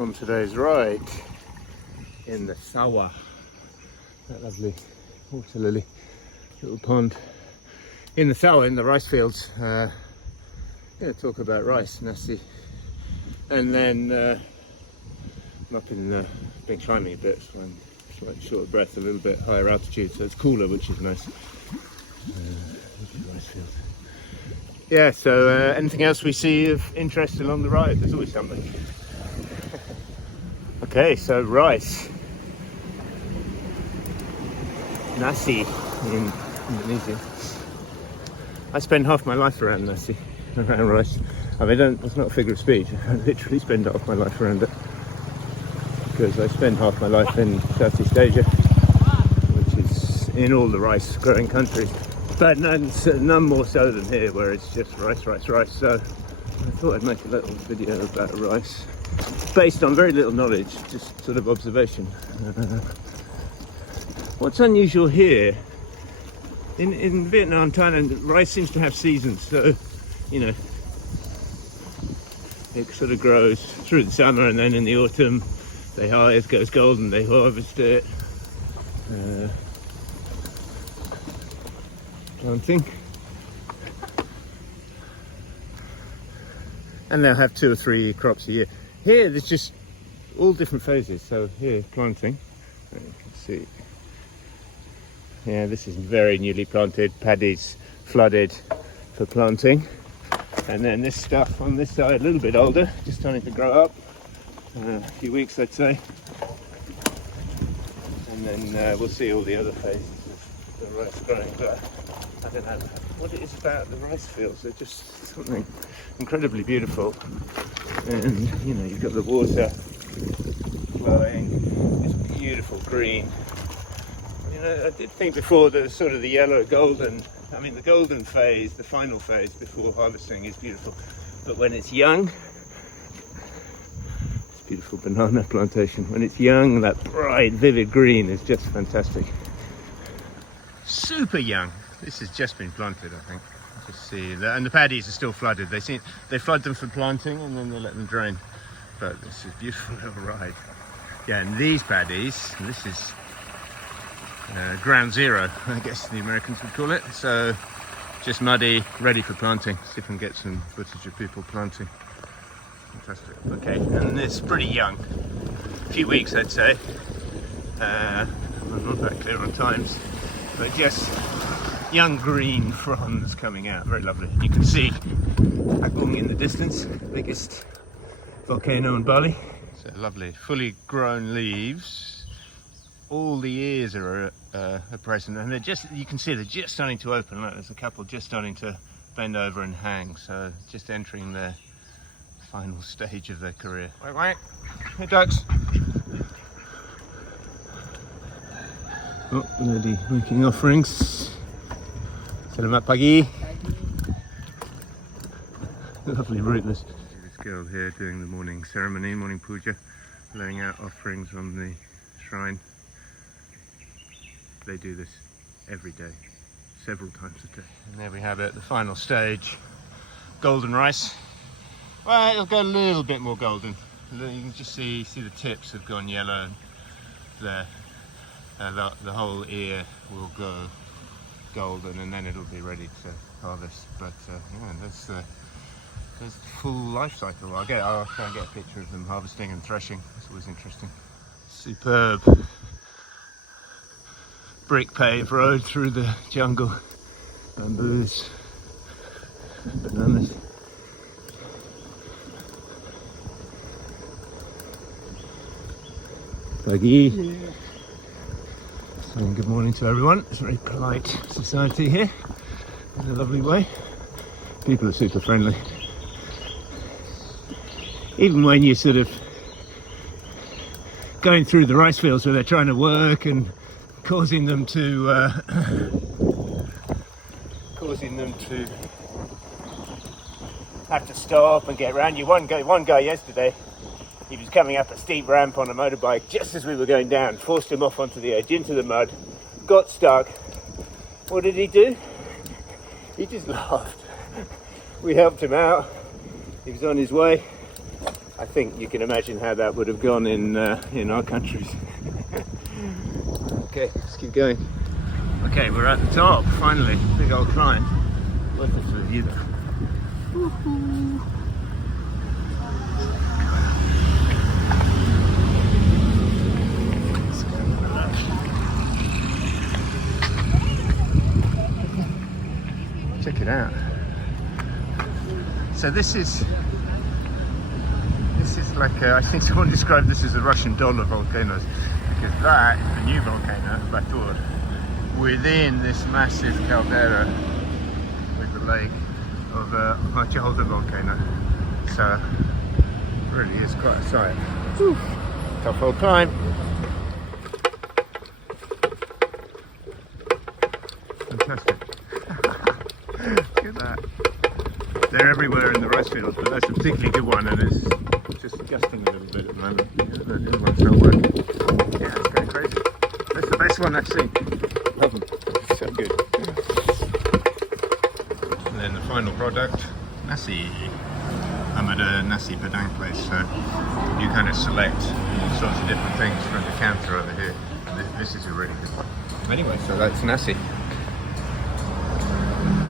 on today's ride in the Sawah, that lovely water lily little pond in the Sawah, in the rice fields. Talk about rice, nasi, and then I'm up in the been climbing a bit, so I'm slightly short of breath, a little bit higher altitude, so it's cooler, which is nice. Rice fields. Yeah, so anything else we see of interest along the ride? There's always something. Okay, so rice. Nasi in Indonesia. I spend half my life around nasi, around rice. I mean, it's not a figure of speech, I literally spend half my life around it. Because I spend half my life in Southeast Asia, which is in all the rice growing countries. But none more so than here, where it's just rice. So I thought I'd make a little video about rice, based on very little knowledge, just sort of observation. What's unusual here, in Vietnam, Thailand, rice seems to have seasons. So, it sort of grows through the summer, and then in the autumn, it goes golden, they harvest it. Planting, and they'll have 2 or 3 crops a year. Here there's just all different phases. So here, planting, you can see, yeah, this is very newly planted, paddies flooded for planting, and then this stuff on this side a little bit older, just starting to grow up, a few weeks I'd say, and then we'll see all the other phases of the rice growing. But I don't know what it is about the rice fields, they're just something incredibly beautiful. And you've got the water flowing, this beautiful green. I did think before that sort of the yellow golden, the golden phase, the final phase before harvesting is beautiful. But when it's young, this beautiful banana plantation, when it's young, that bright, vivid green is just fantastic. Super young. This has just been planted, I think. Just see that, and the paddies are still flooded. They flood them for planting, and then they let them drain. But this is a beautiful little ride. Yeah, and these paddies, this is ground zero, I guess the Americans would call it. So just muddy, ready for planting. See if I can get some footage of people planting. Fantastic. Okay, and it's pretty young. A few weeks, I'd say. I'm not that clear on times, but just young green fronds coming out, very lovely. You can see Agung in the distance, biggest volcano in Bali. So lovely, fully grown leaves. All the ears are present, and you can see they're just starting to open. Look, there's a couple just starting to bend over and hang, so just entering their final stage of their career. Wait, hey ducks. Oh, lady making offerings. Selamat pagi. Lovely rudeness. This girl here doing the morning ceremony, morning puja, laying out offerings on the shrine. They do this every day, several times a day. And there we have it, the final stage. Golden rice. Well, it'll go a little bit more golden. You can just see the tips have gone yellow there. The whole ear will go golden, and then it'll be ready to harvest. But yeah, that's the full life cycle. I'll try and get a picture of them harvesting and threshing. It's always interesting. Superb brick paved road through the jungle, bamboos, bananas. Pagi. Yeah. Saying good morning to everyone. It's a very polite society here, in a lovely way. People are super friendly. Even when you're sort of going through the rice fields where they're trying to work and causing them to have to stop and get around you. One guy yesterday, he was coming up a steep ramp on a motorbike just as we were going down, forced him off onto the edge, into the mud, got stuck. What did he do? He just laughed. We helped him out. He was on his way. I think you can imagine how that would have gone in our countries. Okay, let's keep going. Okay, we're at the top, finally. Big old climb. Worth it for the view though. Woohoo! Check it out. So this is like I think someone described this as the Russian dollar volcanoes, because that is the new volcano, Batur, within this massive caldera with the lake of a much older volcano. So it really is quite a sight. Whew. Tough old climb. Fantastic. Look at that. They're everywhere in the rice fields, but that's a particularly good one, and it's just gusting a little bit at the moment. The other one's not working. Yeah, it's going crazy. That's the best one I've seen. Love them. So good. And then the final product, nasi. I'm at a nasi padang place, so you kind of select all sorts of different things from the counter over here. And this is a really good one. Anyway, so that's nasi.